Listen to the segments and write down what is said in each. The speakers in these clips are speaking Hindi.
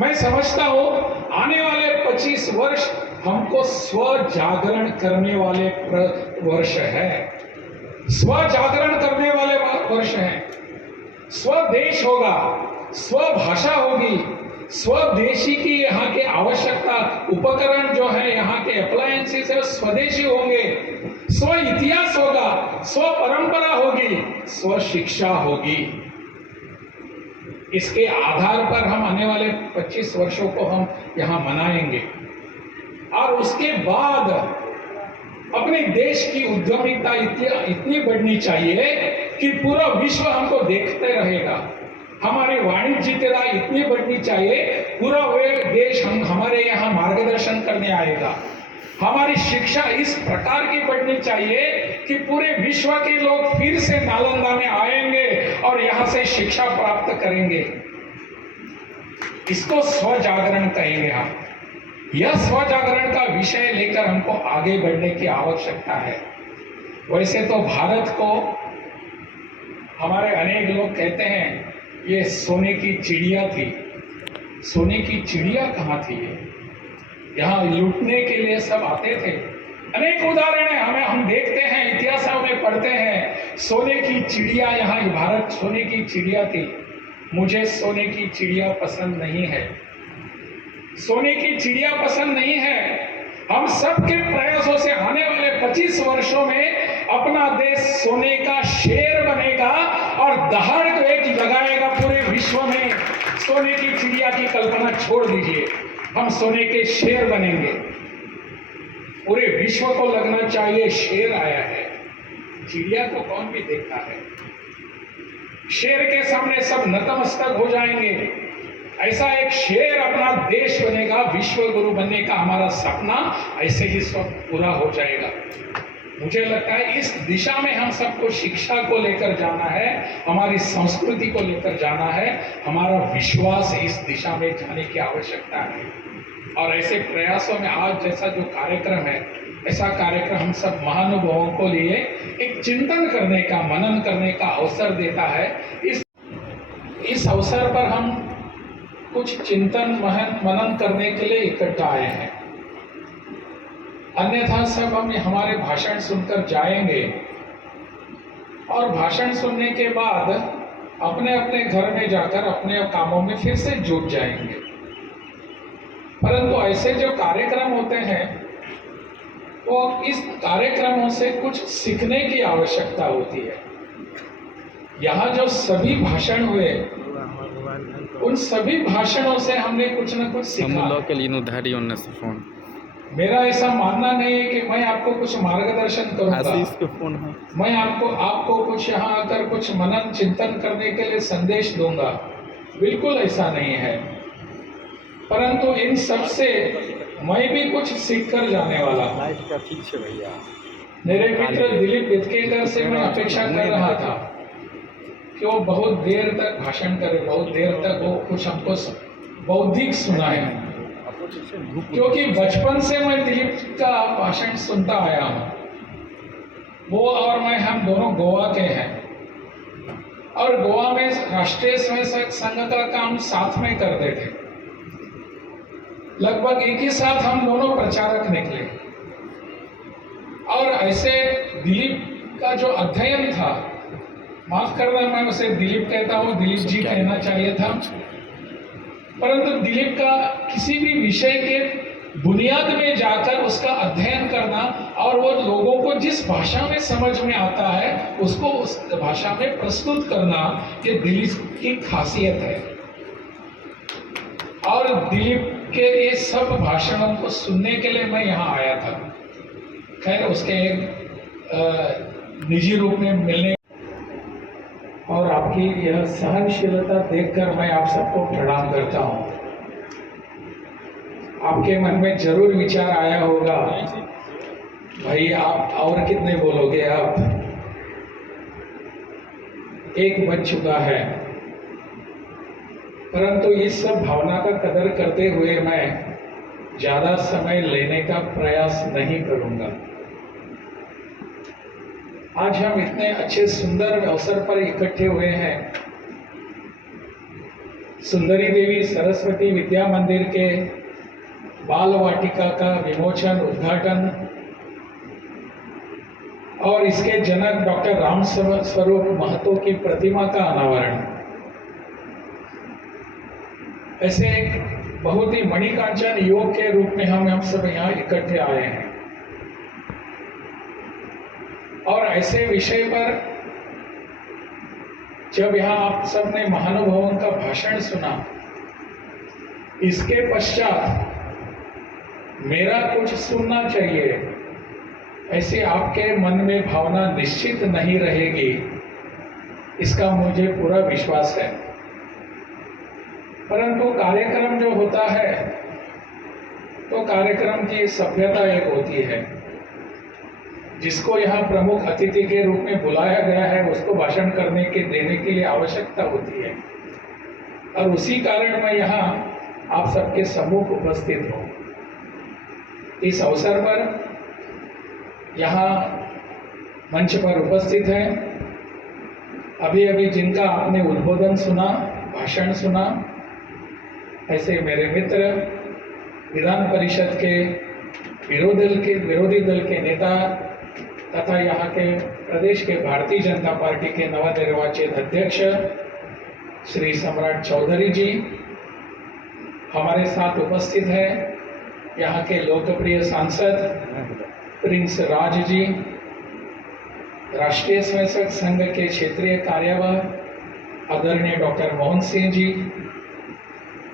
मैं समझता हूं आने वाले 25 वर्ष हमको स्व जागरण करने वाले वर्ष है, स्व जागरण करने वाले वर्ष है। स्वदेश होगा, स्वभाषा होगी, स्वदेशी की यहाँ के आवश्यकता उपकरण जो है, यहाँ के अप्लायंसेस है स्वदेशी होंगे, स्व इतिहास होगा, स्व परंपरा होगी, स्व शिक्षा होगी। इसके आधार पर हम आने वाले 25 वर्षों को हम यहाँ मनाएंगे और उसके बाद अपने देश की उद्यमिता इतनी बढ़नी चाहिए कि पूरा विश्व हमको देखते रहेगा। हमारी वाणिज्यिकता इतनी बढ़नी चाहिए, पूरा वे देश हमारे यहाँ मार्गदर्शन करने आएगा। हमारी शिक्षा इस प्रकार की बढ़नी चाहिए कि पूरे विश्व के लोग फिर से नालंदा में आएंगे और यहाँ से शिक्षा प्राप्त करेंगे। इसको स्व जागरण कहेंगे हम। यह स्व जागरण का विषय लेकर हमको आगे बढ़ने की आवश्यकता है। वैसे तो भारत को हमारे अनेक लोग कहते हैं ये सोने की चिड़िया थी। सोने की चिड़िया कहाँ थी? यहाँ लूटने के लिए सब आते थे। अनेक उदाहरण है, हम देखते हैं, इतिहास में पढ़ते हैं। सोने की चिड़िया, यहाँ भारत सोने की चिड़िया थी। मुझे सोने की चिड़िया पसंद नहीं है, सोने की चिड़िया पसंद नहीं है। हम सबके प्रयासों से आने वाले 25 वर्षों में अपना देश सोने का शेर बनेगा और दहाड़ को एक लगाएगा पूरे विश्व में। सोने की चिड़िया की कल्पना छोड़ दीजिए, हम सोने के शेर बनेंगे। पूरे विश्व को लगना चाहिए शेर आया है। चिड़िया को कौन भी देखता है? शेर के सामने सब नतमस्तक हो जाएंगे। ऐसा एक शेर अपना देश बनेगा, विश्व गुरु बनने का हमारा सपना ऐसे ही सब पूरा हो जाएगा। मुझे लगता है इस दिशा में हम सबको शिक्षा को लेकर जाना है, हमारी संस्कृति को लेकर जाना है, हमारा विश्वास इस दिशा में जाने की आवश्यकता है। और ऐसे प्रयासों में आज जैसा जो कार्यक्रम है, ऐसा कार्यक्रम हम सब महानुभावों को लिए एक चिंतन करने का, मनन करने का अवसर देता है। इस अवसर पर हम कुछ चिंतन मनन करने के लिए इकट्ठा आए हैं। अन्यथा सब हम हमारे भाषण सुनकर जाएंगे और भाषण सुनने के बाद अपने अपने घर में जाकर अपने कामों में फिर से जुट जाएंगे। परंतु ऐसे जो कार्यक्रम होते हैं वो इस कार्यक्रमों से कुछ सीखने की आवश्यकता होती है। यहाँ जो सभी भाषण हुए, उन सभी भाषणों से हमने कुछ न कुछ सीखा। मेरा ऐसा मानना नहीं है कि मैं आपको कुछ मार्गदर्शन करूंगा, मैं आपको कुछ यहाँ आकर कुछ मनन चिंतन करने के लिए संदेश दूंगा, बिल्कुल ऐसा नहीं है। परंतु इन सब से मैं भी कुछ सीख कर जाने वाला हूँ। मेरे मित्र दिलीप विदकेकर से मैं अपेक्षा कर रहा था कि वो बहुत देर तक भाषण करे, बहुत देर तक वो कुछ हमको बौद्धिक सुनाए, क्योंकि बचपन से मैं दिलीप का भाषण सुनता आया हूँ। वो और मैं, हम दोनों गोवा के हैं और गोवा में राष्ट्रीय स्वयंसेवक संघ का काम साथ में करते थे। लगभग एक ही साथ हम दोनों प्रचारक निकले और ऐसे दिलीप का जो अध्ययन था, माफ करना मैं उसे दिलीप कहता हूँ, दिलीप जी कहना चाहिए था, परंतु दिलीप का किसी भी विषय के बुनियाद में जाकर उसका अध्ययन करना और वो लोगों को जिस भाषा में समझ में आता है उसको उस भाषा में प्रस्तुत करना, ये दिलीप की खासियत है। और दिलीप के ये सब भाषणों को सुनने के लिए मैं यहाँ आया था। खैर उसके एक निजी रूप में मिलने और आपकी यह सहनशीलता देखकर मैं आप सबको प्रणाम करता हूँ। आपके मन में जरूर विचार आया होगा, भाई आप और कितने बोलोगे, आप एक बज चुका है। परंतु इस सब भावना का कदर करते हुए मैं ज्यादा समय लेने का प्रयास नहीं करूंगा। आज हम इतने अच्छे सुंदर अवसर पर इकट्ठे हुए हैं। सुंदरी देवी सरस्वती विद्या मंदिर के बाल वाटिका का विमोचन, उद्घाटन और इसके जनक डॉक्टर राम स्वरूप महतो की प्रतिमा का अनावरण, ऐसे एक बहुत ही मणिकांचन योग के रूप में हम सब यहाँ इकट्ठे आए हैं। और ऐसे विषय पर जब यहाँ आप सबने महानुभावों का भाषण सुना, इसके पश्चात मेरा कुछ सुनना चाहिए, ऐसे आपके मन में भावना निश्चित नहीं रहेगी, इसका मुझे पूरा विश्वास है। परंतु कार्यक्रम जो होता है तो कार्यक्रम की सभ्यता एक होती है। जिसको यहाँ प्रमुख अतिथि के रूप में बुलाया गया है उसको भाषण करने के देने के लिए आवश्यकता होती है, और उसी कारण मैं यहाँ आप सबके सम्मुख उपस्थित हूँ। इस अवसर पर यहाँ मंच पर उपस्थित हैं, अभी अभी जिनका आपने उद्बोधन सुना, भाषण सुना, ऐसे मेरे मित्र, विधान परिषद के विरोधी दल के नेता तथा यहाँ के प्रदेश के भारतीय जनता पार्टी के नवनिर्वाचित अध्यक्ष श्री सम्राट चौधरी जी हमारे साथ उपस्थित हैं। यहाँ के लोकप्रिय सांसद प्रिंस राज जी, राष्ट्रीय स्वयंसेवक संघ के क्षेत्रीय कार्यवाह आदरणीय डॉक्टर मोहन सिंह जी,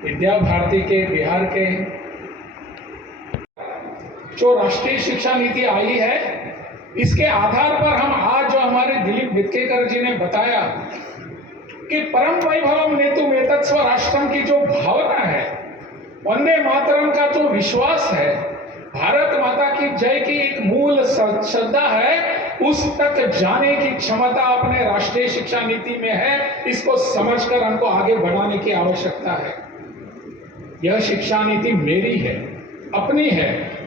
विद्या भारती के बिहार के जो राष्ट्रीय शिक्षा नीति आई है, इसके आधार पर हम आज जो हमारे दिलीप वित्केकर जी ने बताया कि परम वैभवम नेतुम एतत्स्व राष्ट्रम की जो भावना है, वंदे मातरम का जो विश्वास है, भारत माता की जय की एक मूल श्रद्धा है, उस तक जाने की क्षमता अपने राष्ट्रीय शिक्षा नीति में है। इसको समझकर हमको आगे बढ़ाने की आवश्यकता है। यह शिक्षा नीति मेरी है, अपनी है।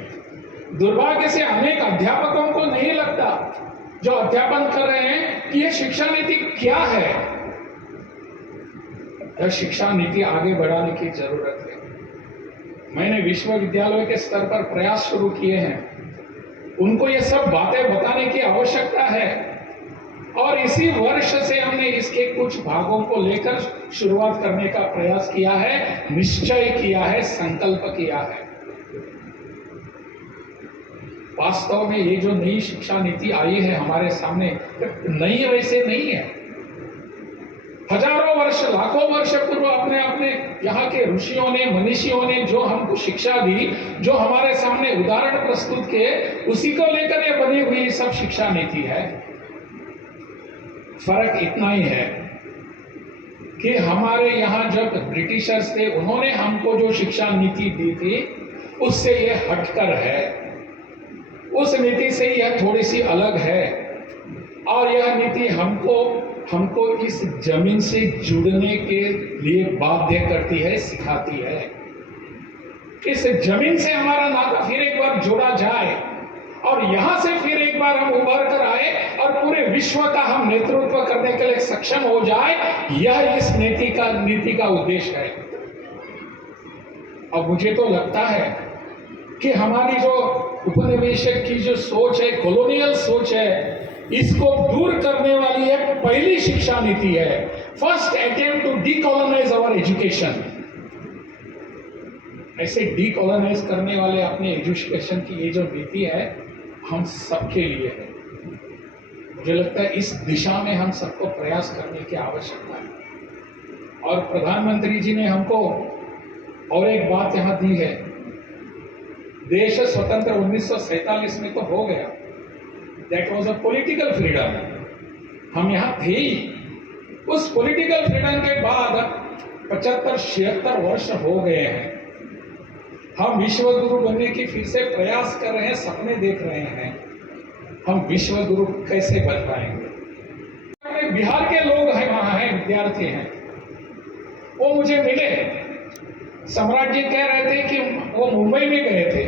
दुर्भाग्य से अनेक अध्यापकों को नहीं लगता जो अध्यापन कर रहे हैं कि यह शिक्षा नीति क्या है। यह शिक्षा नीति आगे बढ़ाने की जरूरत है। मैंने विश्वविद्यालय के स्तर पर प्रयास शुरू किए हैं, उनको ये सब बातें बताने की आवश्यकता है, और इसी वर्ष से हमने इसके कुछ भागों को लेकर शुरुआत करने का प्रयास किया है, निश्चय किया है, संकल्प किया है। वास्तव में ये जो नई शिक्षा नीति आई है हमारे सामने, नई वैसे नहीं है। हजारों वर्ष, लाखों वर्ष पूर्व अपने यहाँ के ऋषियों ने, मनीषियों ने जो हमको शिक्षा दी, जो हमारे सामने उदाहरण प्रस्तुत किए, उसी को लेकर ये बनी हुई सब शिक्षा नीति है। फर्क इतना ही है कि हमारे यहाँ जब ब्रिटिशर्स थे, उन्होंने हमको जो शिक्षा नीति दी थी उससे ये हटकर है, उस नीति से यह थोड़ी सी अलग है। और यह नीति हमको इस जमीन से जुड़ने के लिए बाध्य करती है, सिखाती है। इस जमीन से हमारा नाता फिर एक बार जुड़ा जाए और यहां से फिर एक बार हम उभर कर आए और पूरे विश्व का हम नेतृत्व करने के लिए सक्षम हो जाए, यह इस नीति का उद्देश्य है। अब मुझे तो लगता है कि हमारी जो उपनिवेशक की जो सोच है, कॉलोनियल सोच है, इसको दूर करने वाली एक पहली शिक्षा नीति है। First attempt to decolonise our education. ऐसे डीकॉलोनाइज करने वाले अपने एजुकेशन की ये जो नीति है, हम सबके लिए है। मुझे लगता है इस दिशा में हम सबको प्रयास करने की आवश्यकता है। और प्रधानमंत्री जी ने हमको और एक बात यहां दी है, देश स्वतंत्र 1947 में तो हो गया, that was a political freedom, हम यहाँ थे ही। उस पॉलिटिकल फ्रीडम के बाद 75-76 वर्ष हो गए हैं, हम विश्व गुरु बनने की फिर से प्रयास कर रहे हैं, सपने देख रहे हैं। हम विश्व गुरु कैसे बन पाएंगे? बिहार के लोग हैं, वहां हैं, विद्यार्थी हैं, वो मुझे मिले। सम्राट जी कह रहे थे कि वो मुंबई में गए थे,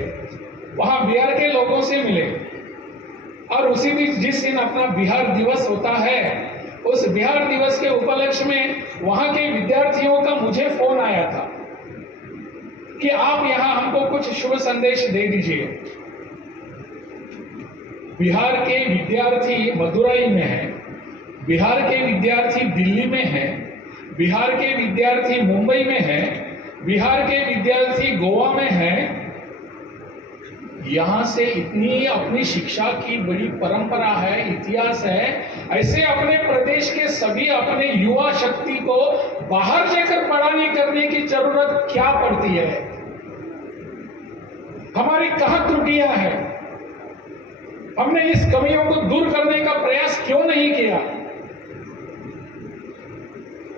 वहां बिहार के लोगों से मिले, और उसी दिन जिस दिन अपना बिहार दिवस होता है, उस बिहार दिवस के उपलक्ष्य में वहां के विद्यार्थियों का मुझे फोन आया था कि आप यहां हमको कुछ शुभ संदेश दे दीजिए। बिहार के विद्यार्थी मदुरई में है, बिहार के विद्यार्थी दिल्ली में है, बिहार के विद्यार्थी मुंबई में है, बिहार के विद्यार्थी गोवा में है। यहां से इतनी अपनी शिक्षा की बड़ी परंपरा है, इतिहास है। ऐसे अपने प्रदेश के सभी अपने युवा शक्ति को बाहर जाकर पढ़ाने करने की जरूरत क्या पड़ती है? हमारी कहां त्रुटियां हैं? हमने इस कमियों को दूर करने का प्रयास क्यों नहीं किया?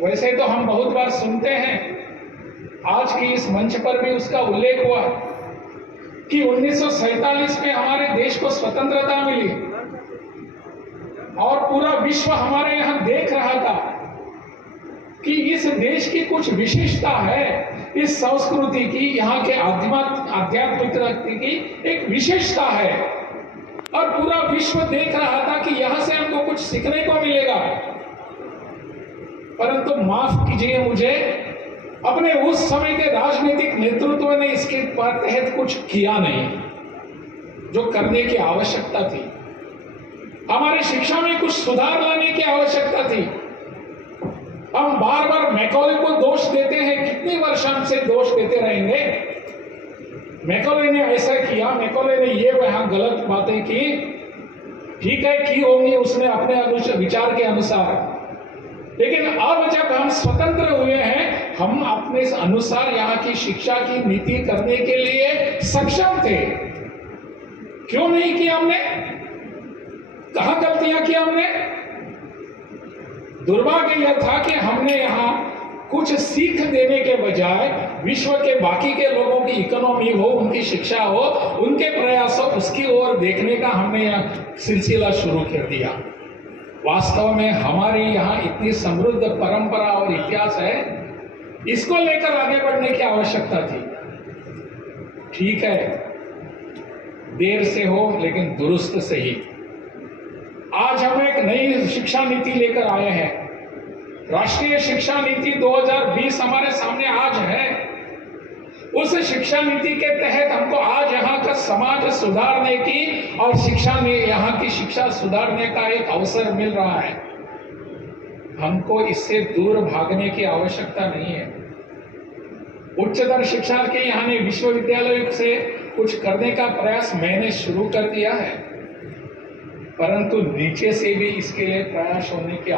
वैसे तो हम बहुत बार सुनते हैं, आज की इस मंच पर भी उसका उल्लेख हुआ कि 1947 में हमारे देश को स्वतंत्रता मिली और पूरा विश्व हमारे यहां देख रहा था कि इस देश की कुछ विशेषता है, इस संस्कृति की, यहाँ के आध्यात्मिकता की एक विशेषता है और पूरा विश्व देख रहा था कि यहां से हमको कुछ सीखने को मिलेगा। परंतु माफ कीजिए मुझे, अपने उस समय के राजनीतिक नेतृत्व ने इसके तहत कुछ किया नहीं जो करने की आवश्यकता थी। हमारी शिक्षा में कुछ सुधार लाने की आवश्यकता थी। हम बार बार मैकॉले को दोष देते हैं, कितनी वर्ष हमसे दोष देते रहेंगे? मैकॉले ने ऐसा किया, मैकॉले ने ये वहां गलत बातें की, ठीक है की होंगी उसने अपने विचार के अनुसार, लेकिन अब जब हम स्वतंत्र हुए हैं, हम अपने अनुसार यहाँ की शिक्षा की नीति करने के लिए सक्षम थे। क्यों नहीं किया हमने? कहां गलतियां की हमने? दुर्भाग्य यह था कि हमने यहाँ कुछ सीख देने के बजाय विश्व के बाकी के लोगों की इकोनॉमी हो, उनकी शिक्षा हो, उनके प्रयास हो, उसकी ओर देखने का हमने यह सिलसिला शुरू कर दिया। वास्तव में हमारी यहाँ इतनी समृद्ध परंपरा और इतिहास है, इसको लेकर आगे बढ़ने की आवश्यकता थी। ठीक है, देर से हो लेकिन दुरुस्त से ही। आज हम एक नई शिक्षा नीति लेकर आए हैं। राष्ट्रीय शिक्षा नीति 2020 हमारे सामने आज है। उस शिक्षा नीति के तहत हमको आज यहाँ का समाज सुधारने की और शिक्षा में यहाँ की शिक्षा सुधारने का एक अवसर मिल रहा है। हमको इससे दूर भागने की आवश्यकता नहीं है। उच्चतर शिक्षा के यहाँ ने विश्वविद्यालयों से कुछ करने का प्रयास मैंने शुरू कर दिया है, परंतु नीचे से भी इसके लिए प्रयास होने की